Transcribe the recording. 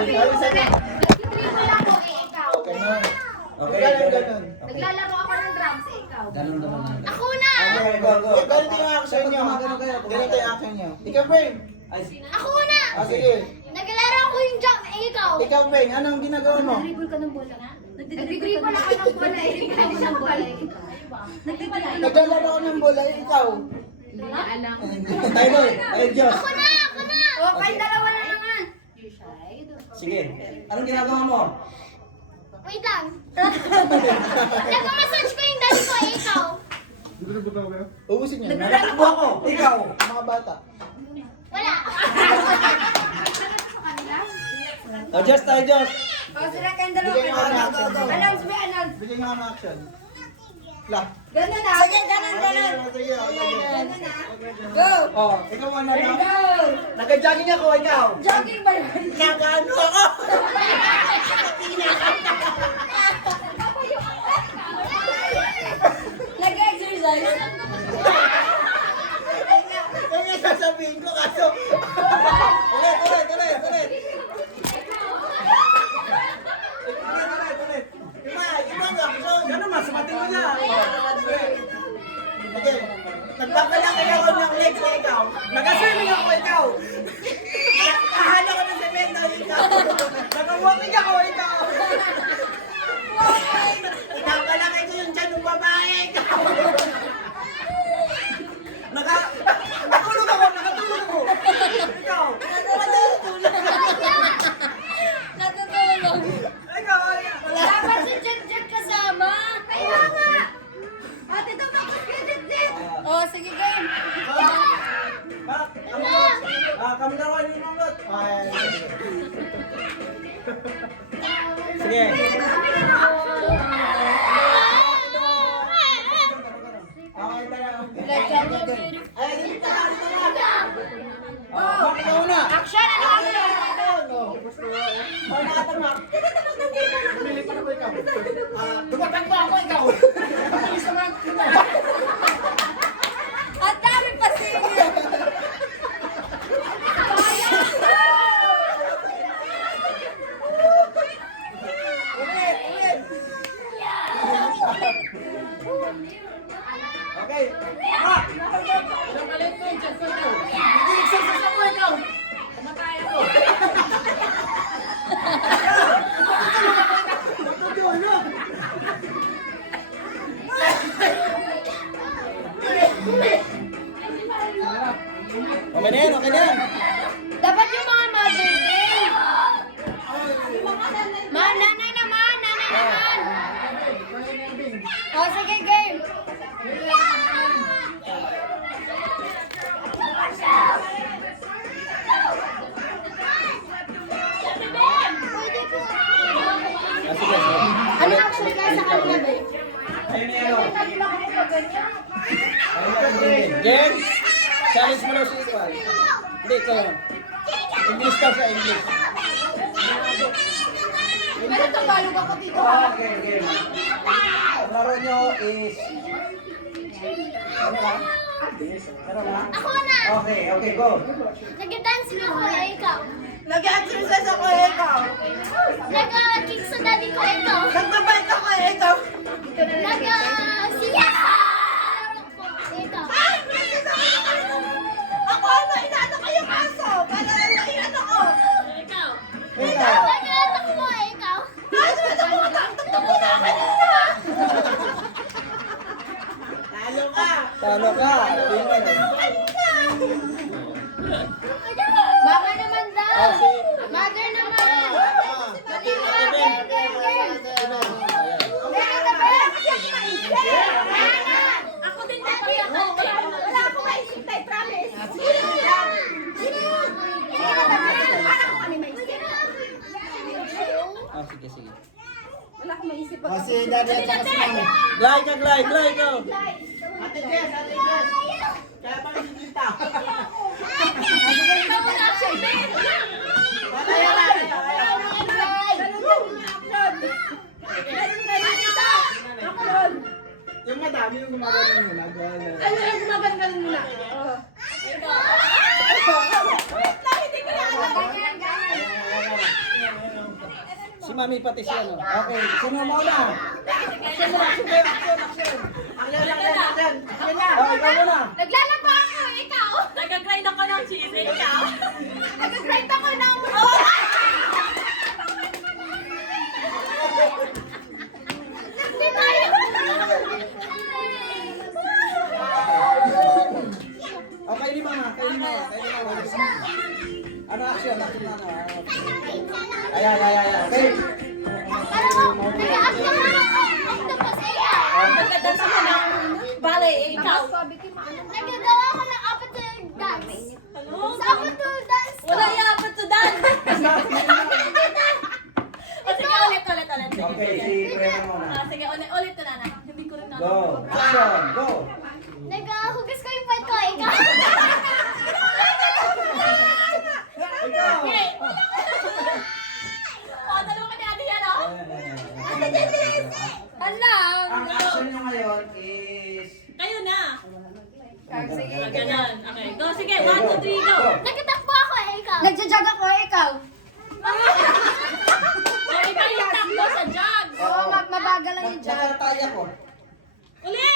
Okay na. Okay, ganun. Naglalaro ako ng drums, ikaw. Ganun naman. Ako na! Okay, go, go. Ganito yung action nyo. Ganito yung action nyo. Ikaw, Brain. Ako na! Sige. Naglalaro ako yung jump, ikaw. Ikaw, Brain. Anong ginagawa mo? Nag-dribble ka ng bola. Nag-dribble ako ng bola, ikaw ng bola. Naglalaro ako ng bola. Ikaw. Hindi na alam. Tayo, Diyos. Ako na! Ako na! O, kayo dalawa na naman. Sige. Anong ginagawa mo? Wait lang. Nagmamassage ko yung daddy ko, ikaw. Ubusin nyo. Nagtatakbo ako. Ikaw. Mga bata. Wala. Diyos tayo, Diyos. O, sila kayong dalawa. Bigyan nyo kami action. Announce, be announce. Bigyan nyo kami action. La. Ganun na. Sige, ganun, ganun. Sige, Ganun na. Go. Oh, ikaw ano na? Go. Nag-jogging ako, ikaw. Jogging ba yun? Nag-ano ako? Nag-exercise. Yung isasabihin ko kaso. Ulit. Ibang action. Ganun, masumating mo niya. Okay. Nagpapalaki ako ng legs, ikaw. Nag-swimming ako, ikaw. Nakahala ko ng semento, ikaw. Nag-walking ako, ikaw. Pinapalaki ko yung tiyan ng babae, ikaw. Nakatulog ako. Ikaw. Natutulog. Ikaw. Dapat si Jet kasama. Kaya nga. Ate, tapos ka Jet. O, sige, game. Kami na rin yung mga. Sige. Bakit ka una? Action, ano action? Pili pa na ba ikaw? Tumatagpo ako, ikaw. Ang dami pa sige. Okay. Exercise ako, ikaw. Okay na yan, okay na yan. Dapat yung mga mother day. Nanay naman. O, sige, game. Sige. Ano actually guys sa kanila, babe? Ayun na yan. Jen, challenge mo na si Ikwan. Hindi, ikaw lang. English ka sa English. Pero Tagalog ako dito. Okay. Ang laro nyo is... Ano ba? Ano ba? Ako na. Okay, go. Nag-dancing ako, ikaw. Nag-exercise ako, ikaw. Nag-kick sa daddy ko, ikaw. Nagbabike ako, ikaw. Nag-siya! Ikaw. Ako, ano, inaano ko yung aso. Para lang na inaano ko. Ikaw. Ikaw. Nag-anak mo, ikaw. Ano, natakbo na kanina. Talo ka. Mama naman daw. Oh, si... Mother naman. Ate Ben. Ako din dati ako. Wala akong maisip tayo, promise. Para ko kami maisip. Oh, sige. Wala akong maisip. Si Daddy at saka si Mami. Glide ka, glide ka. Ate Jess. Kaya pa rin si Tita. Ito mo na action, Ben. Yung madami yung gumagano muna. Ano yung gumagan muna? Wait lang, hindi ko na alam. Si Mami pati si ano. Okay, sino muna? Action na, action. Ayan na. Oh, ikaw muna. Naglalaba ako, ikaw. Nag-grind ako ng cheese, ikaw. Nag-grind ako ng... Hindi tayo. Okay, ni Mama. Ano action? Action na, ano? Ayan. Okay. Nag-act ako ng octopus, ikaw. Nagka-dance ako ng ballet, ikaw. Nagagawa ako ng apat na dance. Sa apat na dance ko. Wala yung apat to dance. O sige, ulit. Okay, si Prema muna. Sige, ulit to na. Hindi ko rin na. Go. Action. Go. Naghugas ko yung pet ko, ikaw. Ikaw. O, dalawa ka ni Ate yan, o. Hala. Ang action nyo ngayon is... Kayo na. Sige. Ganon. Okay, go. Sige, 1, 2, 3, go. Nagtatakbo ako, ikaw. Nagjajag ako, ikaw. O, ikaw yung takbo sa jug. Oo, mabagal lang yung jog. Nagkataya ko. Ulit.